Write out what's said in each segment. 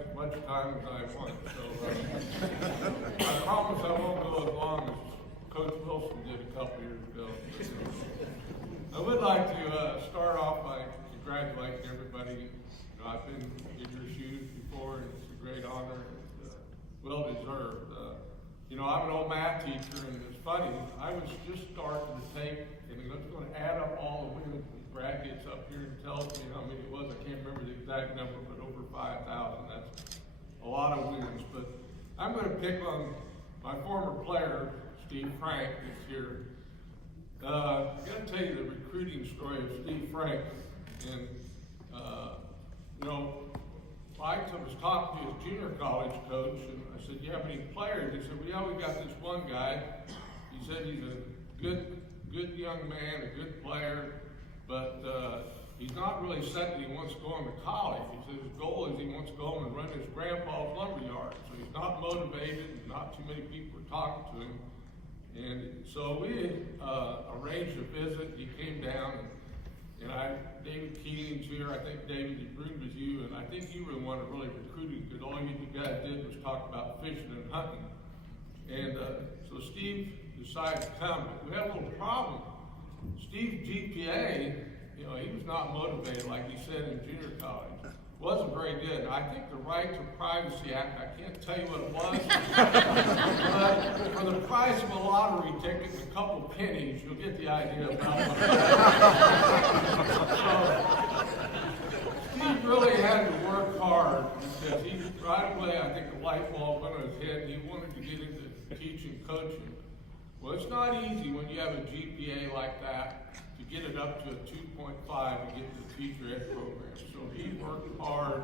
as much time as I want. So I promise I won't go as long as Coach Wilson did a couple years ago. I would like to start off by congratulating everybody. I've been in your shoes before, and it's a great honor and well deserved. I'm an old math teacher, and it's funny. I was just starting to take, and I was going to add up all the wins. Brad gets up here and tells me how many it was. I can't remember the exact number, but over 5,000. That's a lot of wins. But I'm going to pick on my former player, Steve Frank, this year. I'm going to tell you the recruiting story of Steve Frank. And, I was talking to his junior college coach, and I said, "Do you have any players?" He said, "Well, yeah, we got this one guy." He said he's a good young man, a good player, but he's not really set that he wants to go on to college. He said his goal is he wants to go home and run his grandpa's lumber yard. So he's not motivated, and not too many people are talking to him. And so we arranged a visit. He came down, and David Keating's here. I think David agreed with you, and I think you were the one that really recruited, because all you guys did was talk about fishing and hunting. And so Steve decided to come, but we had a little problem. Steve's GPA, he was not motivated, like he said in junior college. Wasn't very good. I think the Right to Privacy Act, I can't tell you what it was, but for the price of a lottery ticket and a couple pennies, you'll get the idea about it. So, Steve really had to work hard, because right away, I think the light bulb went on his head, and he wanted to get into teaching, coaching. Well, it's not easy when you have a GPA like that to get it up to a 2.5 to get the teacher ed program. So he worked hard,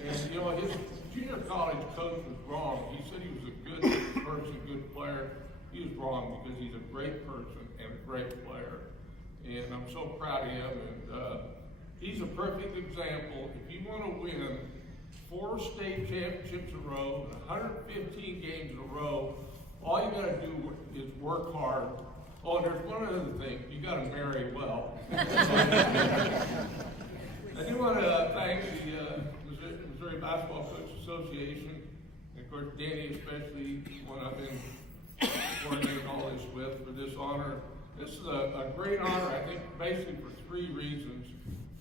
and his junior college coach was wrong. He said he was a good person, good player. He was wrong, because he's a great person and a great player. And I'm so proud of him. And he's a perfect example. If you want to win 4 state championships in a row, 115 games in a row, all you got to do is work hard. Oh, and there's one other thing. You got to marry well. I do want to thank the Missouri Basketball Coach Association, and of course Danny especially, the one I've been coordinating all this with, for this honor. This is a great honor, I think, basically for 3 reasons.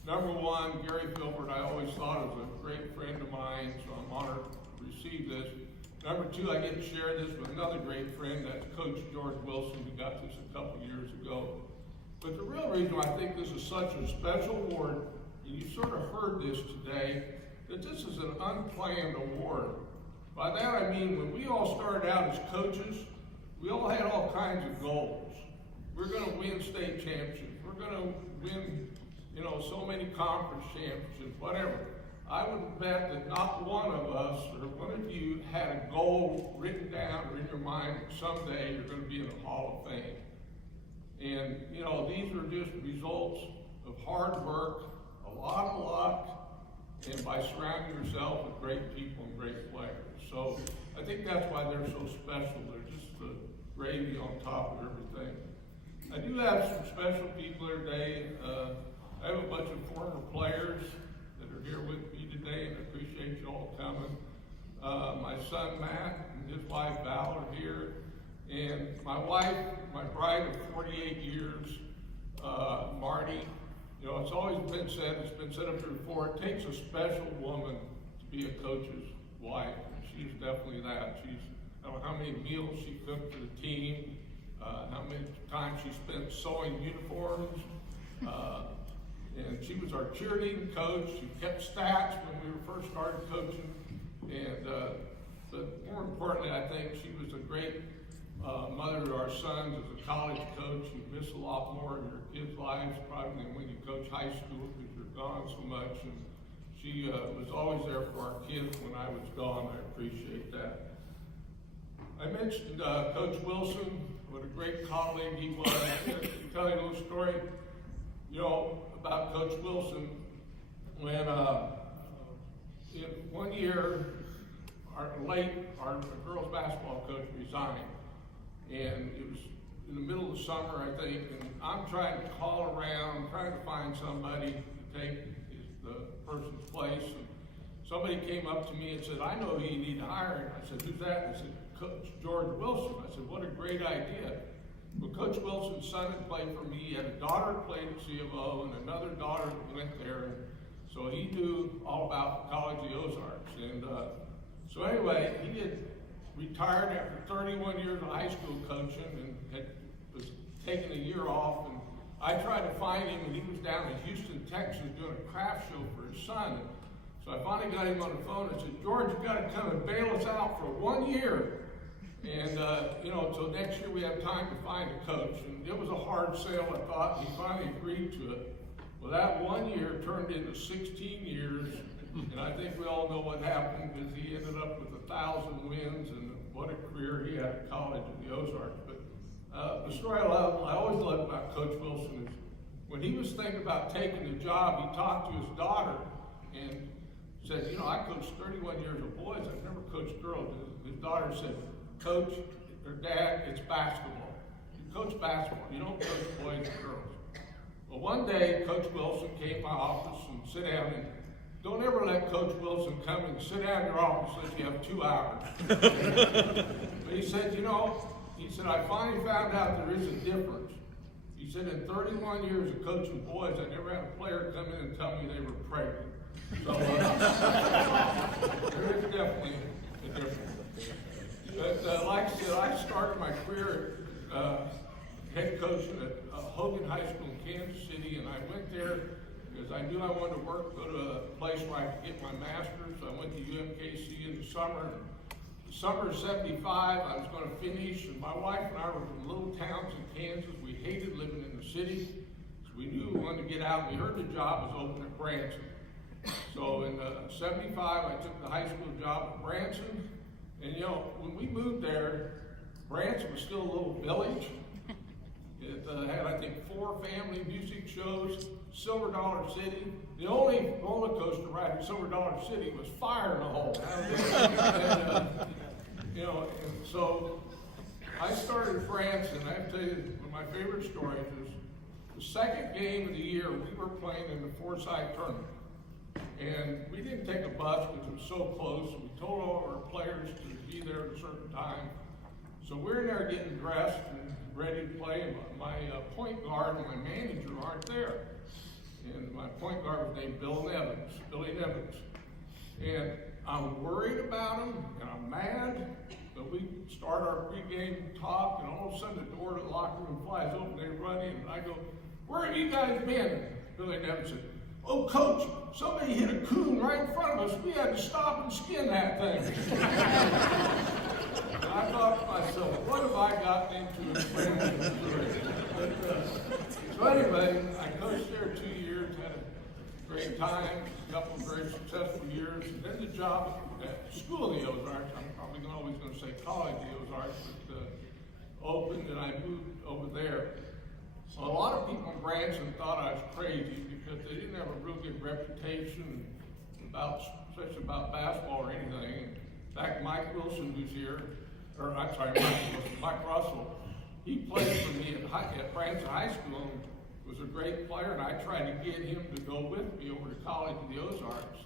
Number one, Gary Filbert, I always thought was a great friend of mine, so I'm honored to receive this. Number 2, I get to share this with another great friend, that's Coach George Wilson, who got this a couple years ago. But the real reason I think this is such a special award, and you sort of heard this today, that this is an unplanned award. By that I mean, when we all started out as coaches, we all had all kinds of goals. We're going to win state championships. We're going to win, so many conference championships, whatever. I would bet that not one of us or one of you had a goal written down or in your mind that someday you're going to be in the Hall of Fame. And, these are just results of hard work, a lot of luck, and by surrounding yourself with great people and great players. So I think that's why they're so special. They're just the gravy on top of everything. I do have some special people here today. I have a bunch of former players that are here with me today, and I appreciate you all coming. My son Matt and his wife Val are here, and my wife, my bride of 48 years, Marty. It's always been said, it's been said up here before, it takes a special woman to be a coach's wife, and she's definitely that. I don't know how many meals she cooked for the team, how many times she spent sewing uniforms, and she was our cheerleading coach. She kept stats when we were first started coaching, and but more importantly, I think she was a great mother to our sons. As a college coach, you miss a lot more in your kids' lives probably than when you coach high school, because you're gone so much. And she was always there for our kids when I was gone. I appreciate that. I mentioned Coach Wilson, what a great colleague he was. I'm going to tell you a little story, about Coach Wilson. When one year, our girls basketball coach resigned, and it was in the middle of the summer, I think, and I'm trying to call around, trying to find somebody to take the person's place. somebody came up to me and said, I know who you need to hire. And I said, who's that? And I said, Coach George Wilson. I said, what a great idea. Well, Coach Wilson's son had played for me. He had a daughter that played at C of O and another daughter that went there. And so he knew all about College of the Ozarks. And so anyway, he had retired after 31 years of high school coaching and was taking a year off. And I tried to find him, and he was down in Houston, Texas, doing a craft show for his son. So I finally got him on the phone and said, George, you got to come and bail us out for 1 year. And, so next year we have time to find a coach. And it was a hard sale, I thought, and he finally agreed to it. Well, that 1 year turned into 16 years, and I think we all know what happened, because he ended up with 1,000 wins, and what a career he had at College of the Ozarks. But the story I always loved about Coach Wilson is when he was thinking about taking the job, he talked to his daughter and said, I coached 31 years of boys. I've never coached girls. His daughter said, Coach, or Dad, it's basketball. You coach basketball. You don't coach boys and girls. Well, one day, Coach Wilson came to my office and sat down, and don't ever let Coach Wilson come and sit down in your office unless you have 2 hours. But he said, I finally found out there is a difference. He said, in 31 years of coaching boys, I never had a player come in and tell me they were pregnant. So there is definitely a difference. But like I said, I started my career head coaching at Hogan High School in Kansas City, and I went there because I knew I wanted to go to a place where I could get my master's. So I went to UMKC in the summer. The summer of '75, I was going to finish, and my wife and I were from little towns in Kansas. We hated living in the city, so we knew we wanted to get out. We heard the job was open at Branson. So in '75, I took the high school job at Branson. And when we moved there, Branson was still a little village. It had, I think, 4 family music shows, Silver Dollar City. The only roller coaster ride in Silver Dollar City was Fire in the Hole. And so I started at Branson. I have to tell you, one of my favorite stories is the second game of the year, we were playing in the Forsyth tournament. And we didn't take a bus because it was so close. So we told all of our players to be there at a certain time. So we're in there getting dressed and ready to play. And my point guard and my manager aren't there. And my point guard was named Billy Nevins. And I'm worried about him, and I'm mad. But we start our pregame talk, and all of a sudden the door to the locker room flies open. They run in, and I go, "Where have you guys been?" Billy Nevins said, "Oh, Coach, somebody hit a coon right in front of us. We had to stop and skin that thing." And I thought to myself, what have I gotten into in Branson? So anyway, I coached there 2 years, had a great time, a couple of very successful years, and then the job at School of the Ozarks, I'm probably always going to say College of the Ozarks, but opened, and I moved over there. So a lot of people in Branson thought I was crazy because they didn't have a real good reputation especially about basketball or anything. In fact, Mike Wilson, who's here, Mike Russell, he played for me at Branson High School and was a great player, and I tried to get him to go with me over to College of the Ozarks.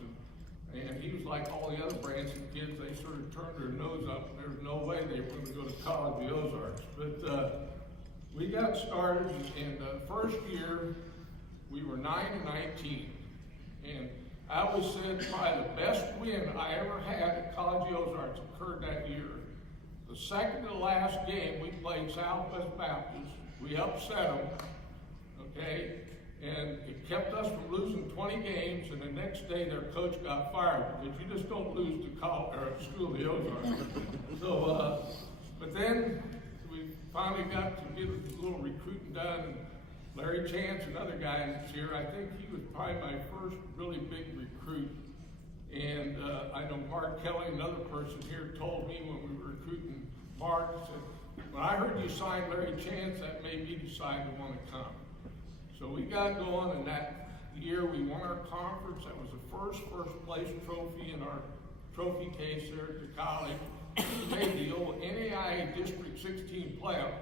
And he was like all the other Branson kids. They sort of turned their nose up, and there was no way they were going to go to College of the Ozarks. But we got started, and the first year we were 9-19, and I always said probably the best win I ever had at College of the Ozarks occurred that year. The second to last game, we played Southwest Baptist. We upset them, okay, and it kept us from losing 20 games. And the next day, their coach got fired because you just don't lose to School of the Ozarks. So, but then we finally got to get a little recruiting done. Larry Chance, another guy that's here, I think he was probably my first really big recruit. And I know Mark Kelly, another person here, told me when we were recruiting Mark, said, when I heard you sign Larry Chance, that made me decide to want to come. So we got going, and that year we won our conference. That was the first place trophy in our trophy case there at the college. We made the old NAIA District 16 playoffs.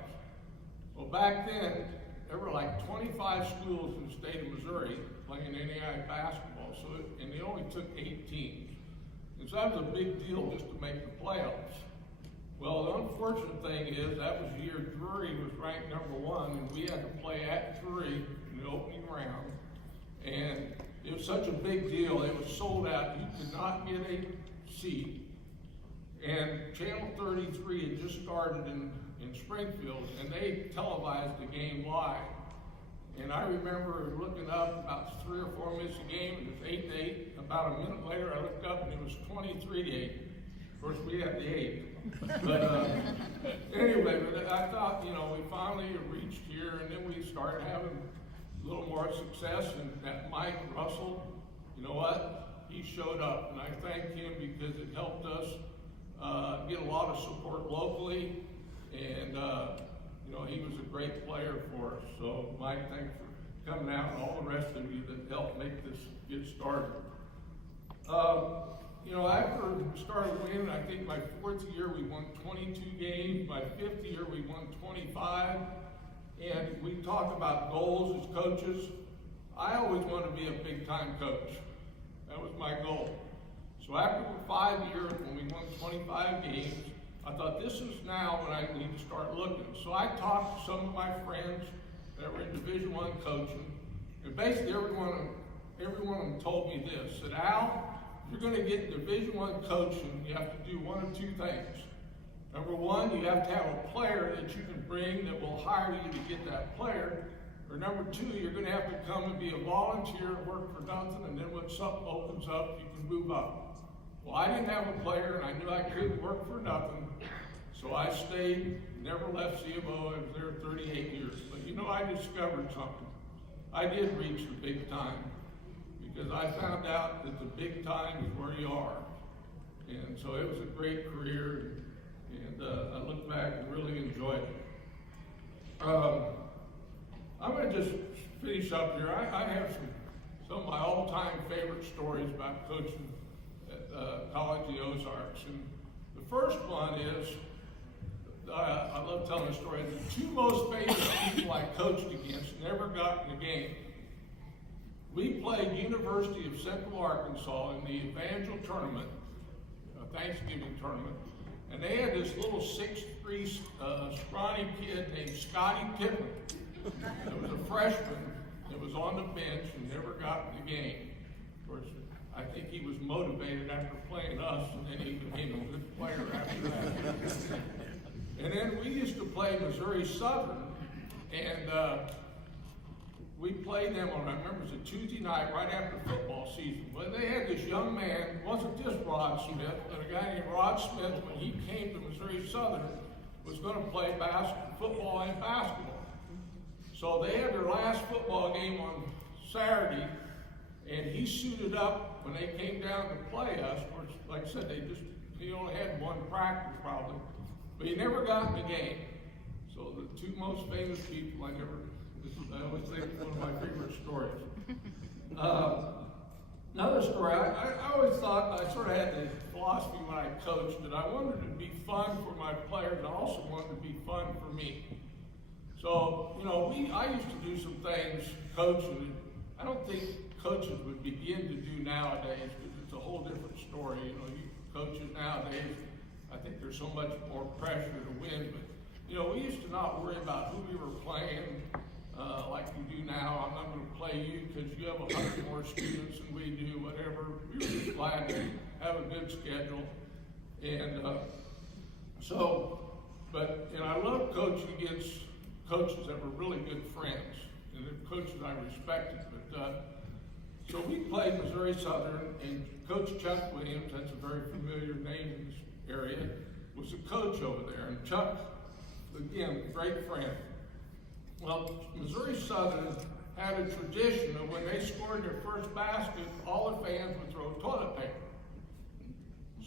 Well, back then, there were like 25 schools in the state of Missouri playing NAIA basketball, and they only took 8 teams. that was a big deal just to make the playoffs. Well, the unfortunate thing is that was the year Drury was ranked #1, and we had to play at Drury in the opening round. And it was such a big deal, it was sold out, you could not get a seat. And Channel 33 had just started in Springfield, and they televised the game live. And I remember looking up about 3 or 4 minutes a game, and it was 8-8. About a minute later, I looked up and it was 23-8. Of course, we had the 8. But anyway, I thought, we finally reached here, and then we started having a little more success. And that Mike Russell, you know what? He showed up, and I thank him because it helped us get a lot of support locally. And he was a great player for us. So, Mike, thanks for coming out, and all the rest of you that helped make this get started. After we started winning, I think my 4th year we won 22 games. My 5th year we won 25. And we talk about goals as coaches. I always wanted to be a big-time coach. That was my goal. So after 5 years, when we won 25 games, I thought, this is now when I need to start looking. So I talked to some of my friends that were in Division I coaching, and basically every one of them told me this, that Al, if you're going to get Division I coaching, you have to do one of 2 things. Number 1, you have to have a player that you can bring that will hire you to get that player. Or number 2, you're going to have to come and be a volunteer and work for nothing, and then when something opens up, you can move up. Well, I didn't have a player, and I knew I couldn't work for nothing, so I stayed, never left C of O. I was there 38 years. But I discovered something. I did reach the big time, because I found out that the big time is where you are. And so it was a great career, and I look back and really enjoyed it. I'm going to just finish up here. I have some of my all-time favorite stories about coaching at College of the Ozarks. And the first one is, I love telling the story, the 2 most famous people I coached against never got in the game. We played University of Central Arkansas in the Evangel tournament, Thanksgiving tournament, and they had this little 6'3" scrawny kid named Scotty Pippen. It was a freshman that was on the bench and never got in the game. Of course, I think he was motivated after playing us, and then he became a good player after that. And then we used to play Missouri Southern, and we played them on, I remember it was a Tuesday night right after football season. But they had this young man, wasn't just Rod Smith, but a guy named Rod Smith, when he came to Missouri Southern, was going to play football and basketball. So they had their last football game on Saturday, and he suited up when they came down to play us. Which, like I said, he only had 1 practice probably, but he never got in the game. So the 2 most famous people I always think it's one of my favorite stories. Another story, I always thought, I sort of had the philosophy when I coached that I wanted it to be fun for my players, and I also wanted it to be fun for me. So, I used to do some things coaching that I don't think coaches would begin to do nowadays, because it's a whole different story. Coaches nowadays, I think there's so much more pressure to win, but we used to not worry about who we were playing like we do now. I'm not going to play you because you have 100 more students than we do, whatever. We were just glad to have a good schedule. And I love coaching against coaches that were really good friends, and the coaches I respected. But so we played Missouri Southern, and Coach Chuck Williams, that's a very familiar name in this area, was the coach over there. And Chuck, again, great friend. Well, Missouri Southern had a tradition of when they scored their first basket, all the fans would throw toilet paper.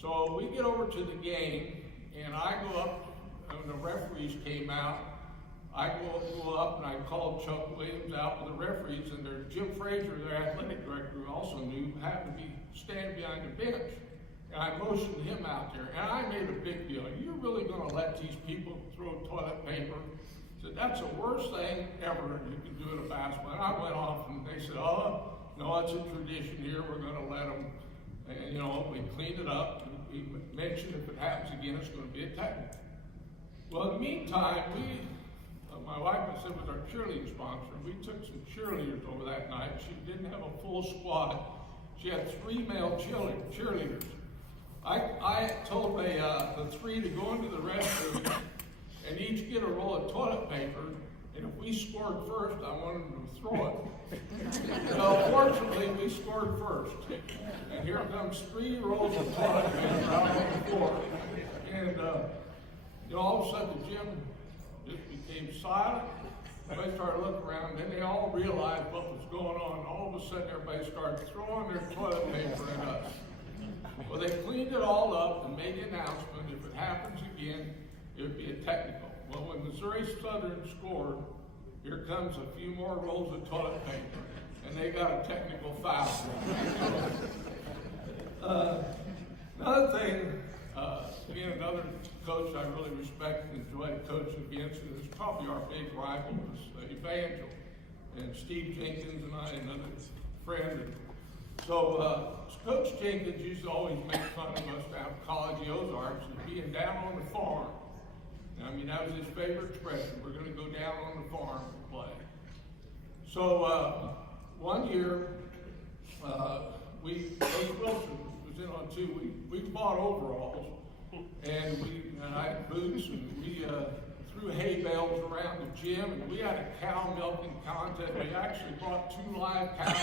So we get over to the game, and I go up, when the referees came out, I go up and I called Chuck Williams out with the referees, and Jim Frazier, their athletic director, who also knew, happened to be standing behind the bench. And I motioned him out there, and I made a big deal. Are you really going to let these people throw toilet paper? I said, that's the worst thing ever you can do at a basketball. And I went off, and they said, oh, no, it's a tradition here. We're going to let them. And, you know, we cleaned it up. We mentioned if it happens again, it's going to be a technical. Well, in the meantime, my wife and I said was our cheerleading sponsor. We took some cheerleaders over that night. She didn't have a full squad. She had 3 male cheerleaders. I told the 3 to go into the restroom and each get a roll of toilet paper, and if we scored first, I wanted them to throw it. Well, fortunately, we scored first. And here comes 3 rolls of toilet paper out on the floor. And you know, all of a sudden the gym just became silent. Everybody started looking around, and then they all realized what was going on. All of a sudden, everybody started throwing their toilet paper at us. Well, they cleaned it all up and made the announcement, if it happens again, it would be a technical. Well, when Missouri Southern scored, here comes a few more rolls of toilet paper, and they got a technical foul. Another thing, being another coach I really respect and enjoy coaching against, and it's probably our big rival, was Evangel. And Steve Jenkins and I, another friend. So Coach Jenkins used to always make fun of us down at College of the Ozarks as being down on the farm. I mean, that was his favorite expression. We're going to go down on the farm and play. So one year, Coach Wilson was in on 2. We bought overalls, and I had boots, and we threw hay bales around the gym, and we had a cow milking contest. We actually brought 2 live cows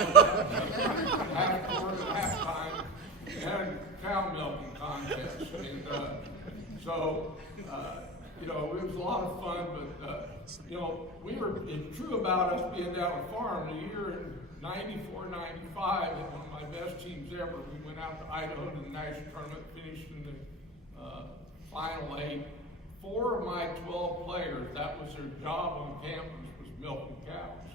half court at halftime, and had a cow milking contest. And so, you know, it was a lot of fun, but, you know, it's true about us being down on the farm. The year in 94, 95, one of my best teams ever, we went out to Idaho to the national tournament, finished in the final 8. 4 of my 12 players, that was their job on campus, was milking cows.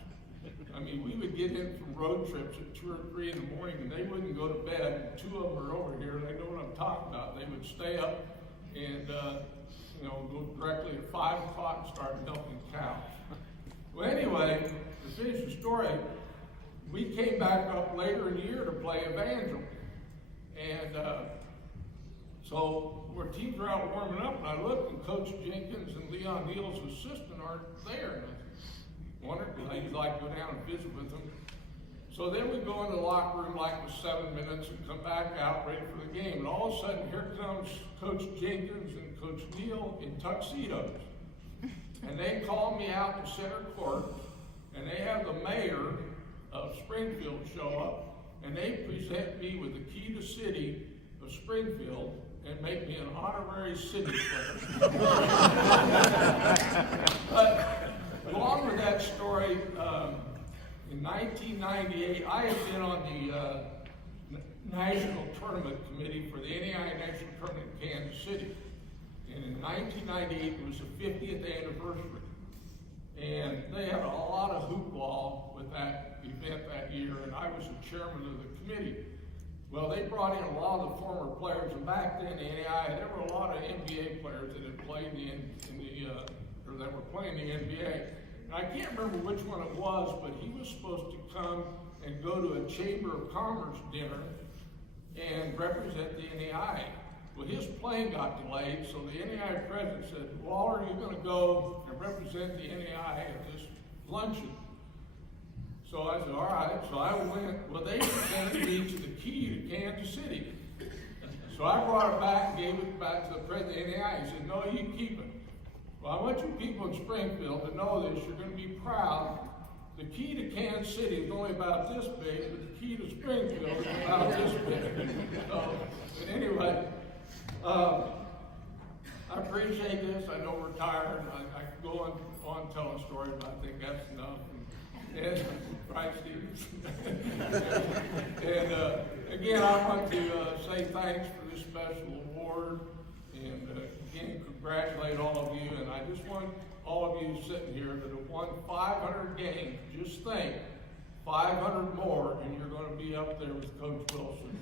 I mean, we would get in from road trips at 2 or 3 in the morning, and they wouldn't go to bed. 2 of them are over here, they know what I'm talking about. They would stay up and, you know, go directly at 5 o'clock and start milking cows. Well, anyway, to finish the story, we came back up later in the year to play Evangel. And so our teams are out warming up, and I looked, and Coach Jenkins and Leon Neal's assistant aren't there. And I wondered, I'd like to go down and visit with them. So then we go in the locker room like with 7 minutes and come back out ready for the game. And all of a sudden, here comes Coach Jenkins and Coach Neal in tuxedos. And they call me out to center court, and they have the mayor of Springfield show up, and they present me with the key to city of Springfield and make me an honorary city player. But along with that story, in 1998, I had been on the national tournament committee for the NAI national tournament in Kansas City. And in 1998, it was the 50th anniversary. And they had a lot of hoopla with that event that year, and I was the chairman of the committee. Well, they brought in a lot of the former players, and back then in NAI, there were a lot of NBA players that had played or that were playing the NBA. And I can't remember which one it was, but he was supposed to come and go to a Chamber of Commerce dinner and represent the NAI. Well, his plane got delayed, so the NAI president said, "Waller, you're going to go and represent the NAI at this luncheon." So I said, all right. So I went. Well, they presented me to the key to Kansas City. So I brought it back and gave it back to the president of the NAI. He said, "No, you keep it." Well, I want you people in Springfield to know this. You're going to be proud. The key to Kansas City is only about this big, but the key to Springfield is about this big. So, but anyway, I appreciate this. I know we're tired. I could go on telling stories, but I think that's enough. And, right, Steve? And again, I want to say thanks for this special award. And again, congratulate all of you. And I just want all of you sitting here that have won 500 games. Just think, 500 more, and you're going to be up there with Coach Wilson.